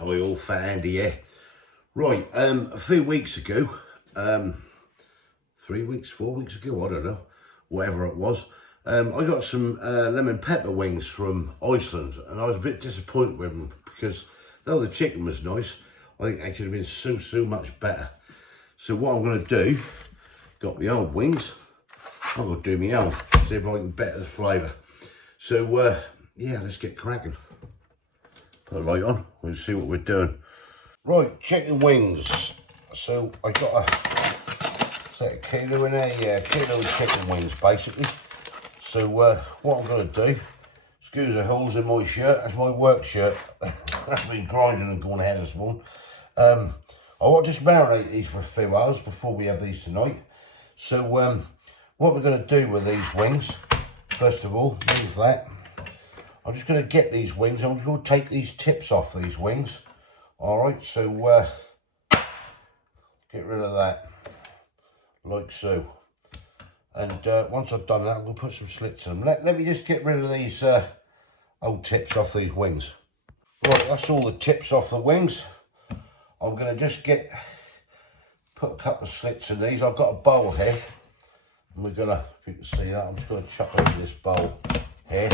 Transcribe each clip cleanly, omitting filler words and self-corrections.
Hi all, Fat Andy here. Right, a few weeks ago, 3 weeks, 4 weeks ago, I don't know, whatever it was, I got some lemon pepper wings from Iceland, and I was a bit disappointed with them because though the chicken was nice, I think they could have been so much better. So what I'm going to do, got my own wings, I'm going to do my own, see if I can better the flavour. So yeah, let's get cracking. Put the light on, we'll see what we're doing. Right, chicken wings. So I got a kilo in there, yeah, a kilo of chicken wings basically. So what I'm going to do, excuse the holes in my shirt, that's my work shirt. That's been grinding and going ahead this morning. I want to just marinate these for a few hours before we have these tonight. So what we're going to do with these wings, first of all, move that. I'm just going to get these wings, I'm just going to take these tips off these wings. Alright, so get rid of that, like so. And once I've done that, I'm going to put some slits in them. Let me just get rid of these old tips off these wings. Right, that's all the tips off the wings. I'm going to just put a couple of slits in these. I've got a bowl here. And we're going to, if you can see that, I'm just going to chuck over this bowl here.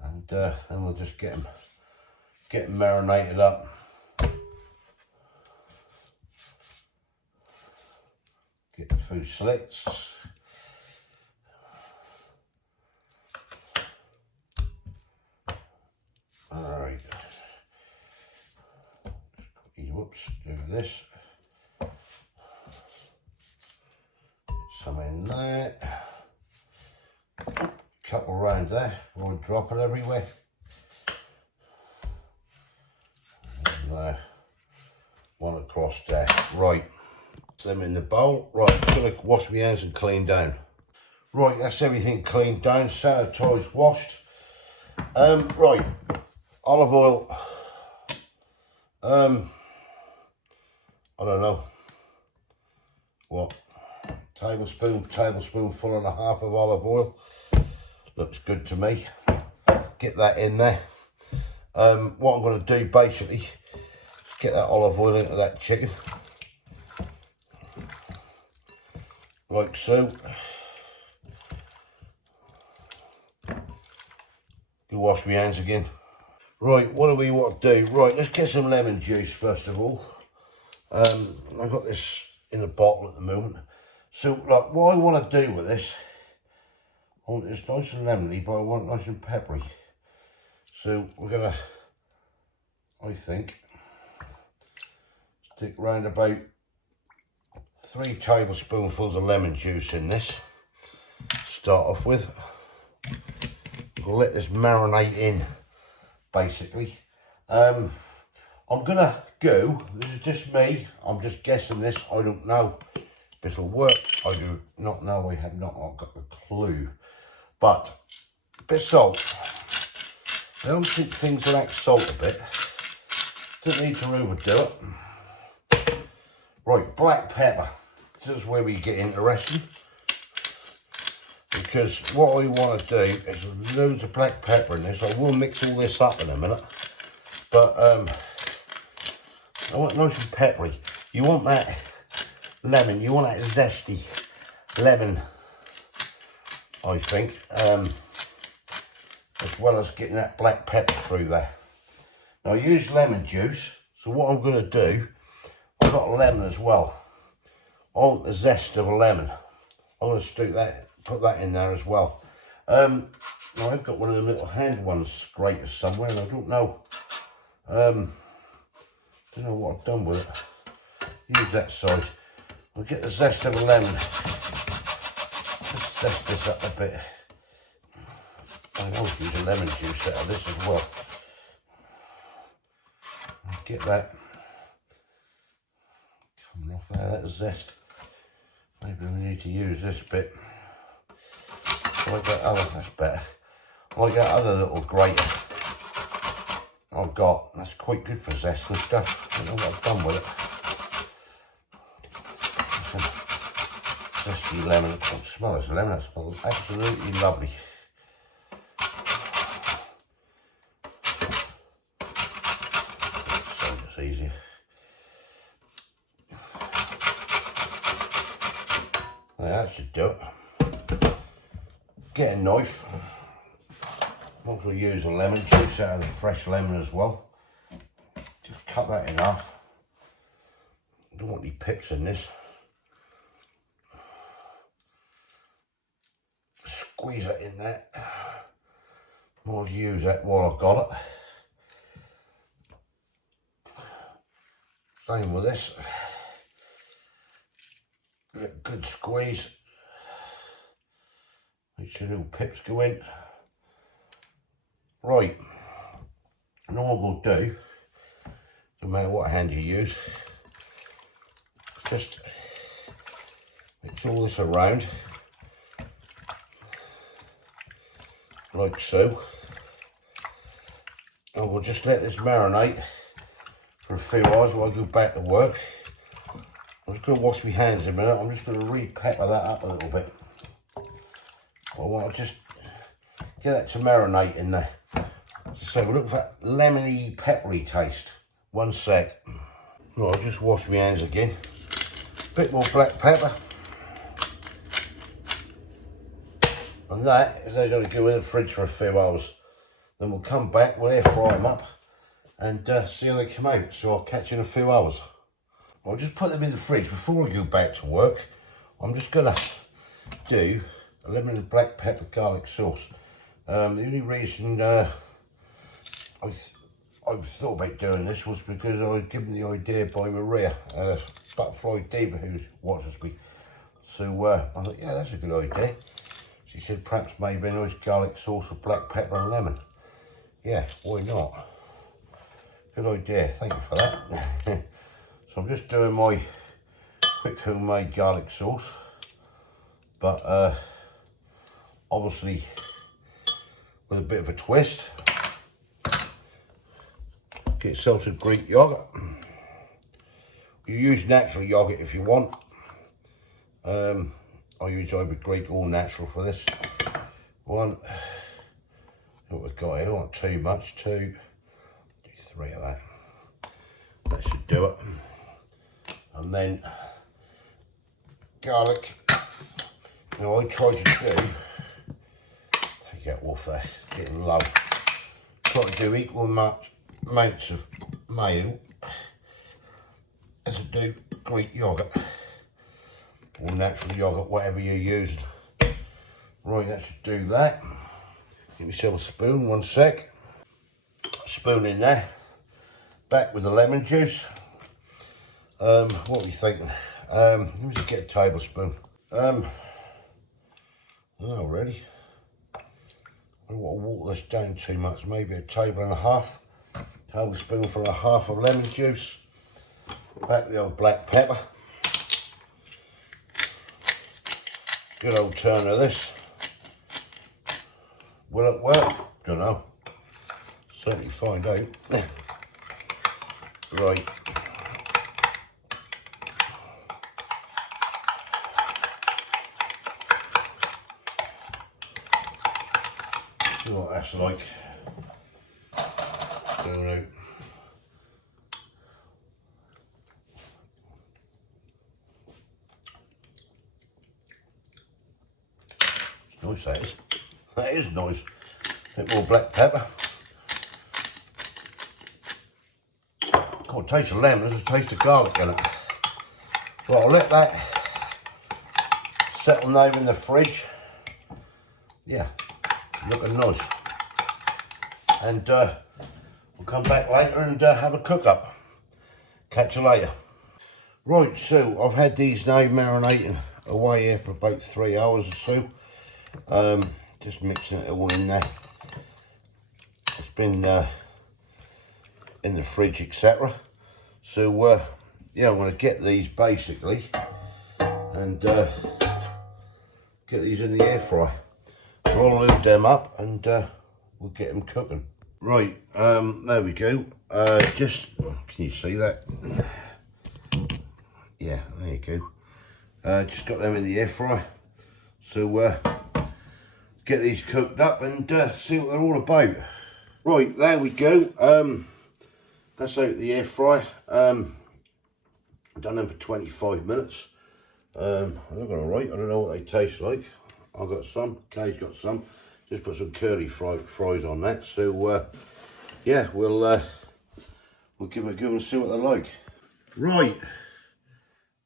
And then we'll just get them marinated up. Get the few slits. Alright. Whoops, do this. Some in there. Couple round there. We'll drop it everywhere. And there. One across there. Right. Them in the bowl. Right, I'm going to wash my hands and clean down. Right, that's everything cleaned down, sanitised, washed. Right, olive oil. I don't know what, tablespoonful and a half of olive oil. Looks good to me. Get that in there. What I'm going to do basically is get that olive oil into that chicken. Like so. Go wash my hands again. Right, what do we want to do? Right, let's get some lemon juice first of all. I've got this in a bottle at the moment. So, like, what I want to do with this, I want this nice and lemony, but I want it nice and peppery. So we're gonna, I think, stick round about 3 tablespoonfuls of lemon juice in this. Start off with. We'll let this marinate in, basically. I'm gonna go, this is just me, I'm just guessing this, I don't know if this will work, I do not know, I have not got a clue. But, a bit of salt. I don't think things lack salt a bit. Don't need to overdo it. Right, black pepper. This is where we get interesting. Because what I want to do is loads of black pepper in this. I will mix all this up in a minute. But I want nice and peppery. You want that lemon, you want that zesty lemon, I think. As well as getting that black pepper through there. Now I use lemon juice, so what I'm going to do, I've got a lemon as well. I want the zest of a lemon. I'm going to stick that, put that in there as well. Now I've got one of the little hand ones graters somewhere, and I don't know. Don't know what I've done with it. Use that side. I'll get the zest of a lemon. Let's zest this up a bit. I always use a lemon juice out of this as well. Get that coming off there, that zest. Maybe we need to use this bit. Like that other, that's better. Like that other little grater I've got, that's quite good for zest and stuff. I don't know what I've done with it. Zesty lemon, I can't smell this lemon, that smells absolutely lovely. That's easier. That should do it. Get a knife. Once we use a lemon juice out of the fresh lemon as well. Just cut that in half. Don't want any pips in this. Squeeze it in there. Might use that while I've got it. Same with this. Get a good squeeze. Make sure little pips go in. Right. And all we'll do, no matter what hand you use, just mix all this around like so, and we'll just let this marinate for a few hours while I go back to work. I'm just going to wash my hands in a minute. I'm just going to re-pepper that up a little bit. I want to just get that to marinate in there. So we'll look for that lemony, peppery taste. 1 sec. Right, I'll just wash my hands again. Bit more black pepper. And that is they're going to go in the fridge for a few hours. Then we'll come back, we'll air fry them up and see how they come out. So I'll catch you in a few hours. I'll just put them in the fridge before I go back to work. I'm just going to do a lemon and black pepper garlic sauce. The only reason I thought about doing this was because I was given the idea by Maria, Butterfly Diva, who watches me. So I thought, yeah, that's a good idea. She said perhaps maybe a nice garlic sauce with black pepper and lemon. Yeah, why not? Good idea, thank you for that. So I'm just doing my quick homemade garlic sauce, but obviously with a bit of a twist. Get yourself some Greek yogurt. You use natural yogurt if you want. I use either Greek or natural for this one. What we've got here, not too much, 2, do 3 of that. That should do it. And then garlic. Now I try to do, take it off there, it's getting low. Try to do equal amounts of mayo as I do Greek yogurt or natural yogurt, whatever you're using. Right, that should do that. Give myself a spoon, 1 sec. Spoon in there. Back with the lemon juice. What are we thinking? Let me just get a tablespoon. Oh, really? I don't want to water this down too much. Maybe a tablespoon for a half of lemon juice. Back the old black pepper. Good old turn of this. Will it work? Don't know. Certainly find out. Right. See what that's like. Don't know. Nice, that is. That is nice. A bit more black pepper. Got a taste of lemon, there's a taste of garlic in it. Well, I'll let that settle now in the fridge. Yeah, looking nice. And we'll come back later and have a cook up. Catch you later. Right, so I've had these now marinating away here for about 3 hours or so. Just mixing it all in there. It's been in the fridge, etc. So yeah, I'm going to get these basically and get these in the air fry. So I'll load them up and we'll get them cooking. Right, there we go. Just, can you see that? Yeah, there you go. Just got them in the air fry. So get these cooked up and see what they're all about. Right, there we go. That's out the air fryer. Done them for 25 minutes. I look alright. I don't know what they taste like. I've got some. Kay's got some. Just put some curly fries on that. So yeah, we'll give it a go and see what they're like. Right,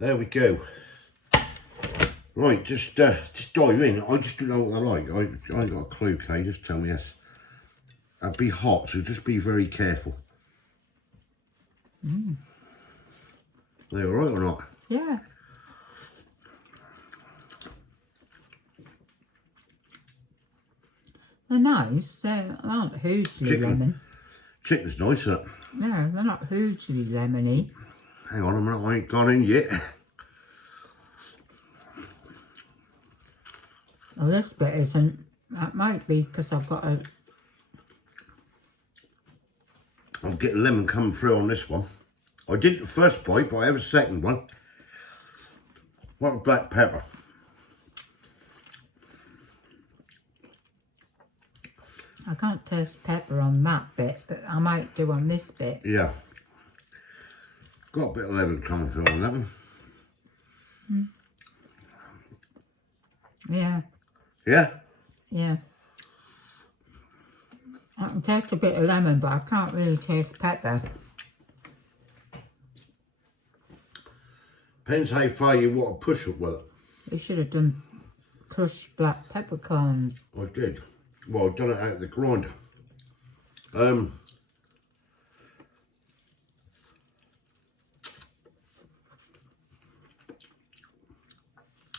there we go. Right, just dive in. I just don't know what they're like. I ain't got a clue, Kay. Just tell me yes. I'd be hot, so just be very careful. Are they alright or not? Yeah. They're nice. They aren't hugely lemon. Chicken's nice, isn't it? No, they're not hugely lemony. Hang on a minute, I ain't gone in yet. Well, this bit isn't. That might be because I've got a... I'm getting lemon coming through on this one. I did the first bite, but I have a second one. What a black pepper. I can't taste pepper on that bit, but I might do on this bit. Yeah. Got a bit of lemon coming through on that one. Yeah. Yeah? Yeah. I can taste a bit of lemon, but I can't really taste pepper. Depends how far you want to push it with it. You should have done crushed black peppercorns. I did. Well, I've done it out of the grinder.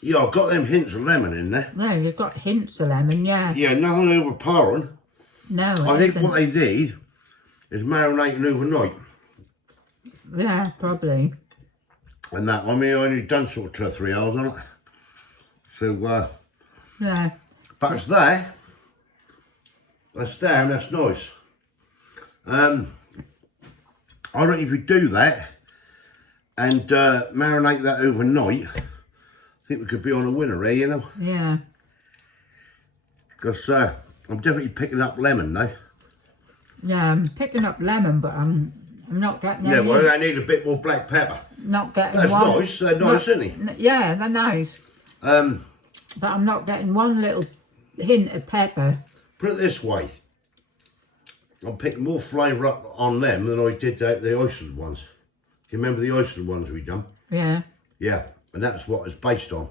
Yeah, I've got them hints of lemon in there. No, you've got hints of lemon, yeah. Yeah, nothing overpowering. No, I think what they need is marinating overnight. Yeah, probably. And that, I mean, I only done sort of 2 or 3 hours on it. So, yeah. but it's there. That's there and that's nice. I reckon if you do that and marinate that overnight, I think we could be on a winner here, you know. Yeah. Because I'm definitely picking up lemon though. Yeah, I'm picking up lemon, but I'm not getting any. Yeah, well, I need a bit more black pepper. Not getting That's one. nice. They're nice, isn't they? Yeah, they're nice. But I'm not getting one little hint of pepper. Put it this way. I'm picking more flavour up on them than I did the Iceland ones. Do you remember the Iceland ones we done? Yeah. Yeah, and that's what it's based on.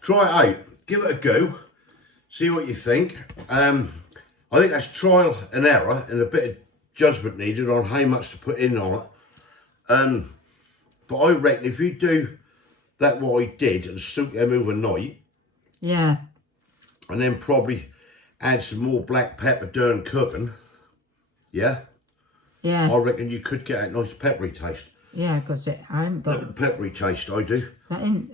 Try it out. Give it a go. See what you think. I think that's trial and error and a bit of judgment needed on how much to put in on it. But I reckon if you do that what I did and soak them overnight, Yeah. and then probably add some more black pepper during cooking, yeah? Yeah. I reckon you could get a nice peppery taste. Yeah, because I haven't got... That peppery taste, I do. I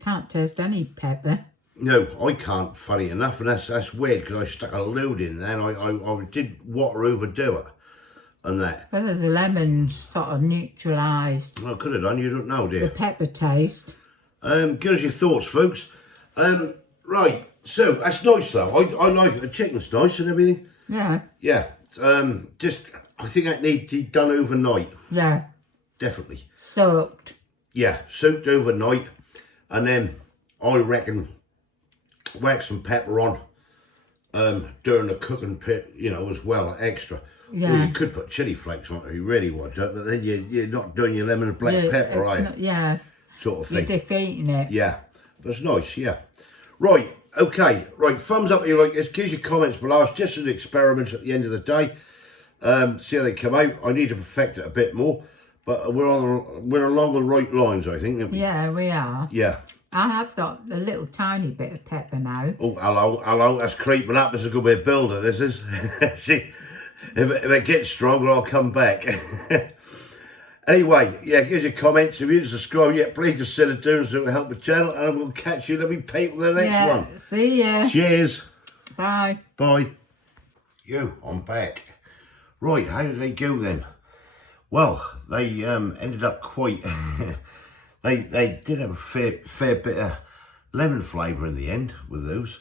can't taste any pepper. No, I can't, funny enough, and that's weird because I stuck a load in there and I did water overdo it and that. Whether the lemon's sort of neutralised I could have done, you don't know, the dear. pepper taste. Give us your thoughts, folks. Right, so that's nice though. I like it. The chicken's nice and everything. Yeah. Yeah, just, I think that needs to be done overnight. Yeah. Definitely. Soaked. Yeah, soaked overnight, and then I reckon whack some pepper on during the cooking pit, you know, as well, extra. Yeah. Well, you could put chilli flakes on it if you really want to, but then you're not doing your lemon and black pepper, it's right? not, yeah. Sort of thing. You're defeating it. Yeah, but it's nice, yeah. Right, okay, right, thumbs up if you like this. Give us your comments below. It's just an experiment at the end of the day. See how they come out. I need to perfect it a bit more, but we're along the right lines, I think, aren't we? Yeah, we are. Yeah. I have got a little tiny bit of pepper now. Oh, hello, that's creeping up. This is going to be a builder, this is. See, if it gets stronger, I'll come back. Anyway, yeah, give us your comments. If you didn't subscribe yet, please consider doing so to help the channel, and we'll catch you. Let me paint with the next one. See ya. Cheers. Bye. Bye. I'm back. Right, how did they go then? Well, they ended up quite... they did have a fair bit of lemon flavour in the end with those.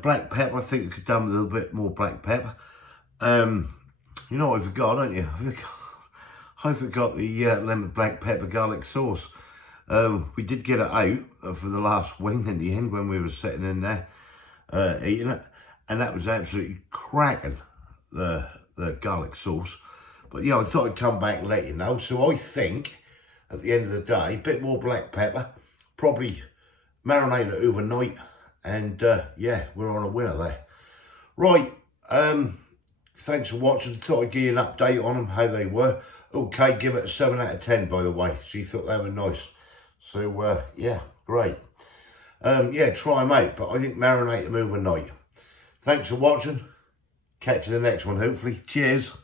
Black pepper, I think I could have done with a little bit more black pepper. You know what I forgot, don't you? I forgot the lemon black pepper garlic sauce. We did get it out for the last wing in the end when we were sitting in there eating it, and that was absolutely cracking, the garlic sauce. But yeah, I thought I'd come back and let you know. So I think at the end of the day, a bit more black pepper, probably marinate it overnight, and yeah, we're on a winner there. Right, thanks for watching. Thought I'd give you an update on them, how they were. Okay, give it a 7 out of 10, by the way. She thought they were nice. So, yeah, great. Yeah, try them out, but I think marinate them overnight. Thanks for watching. Catch you the next one, hopefully. Cheers.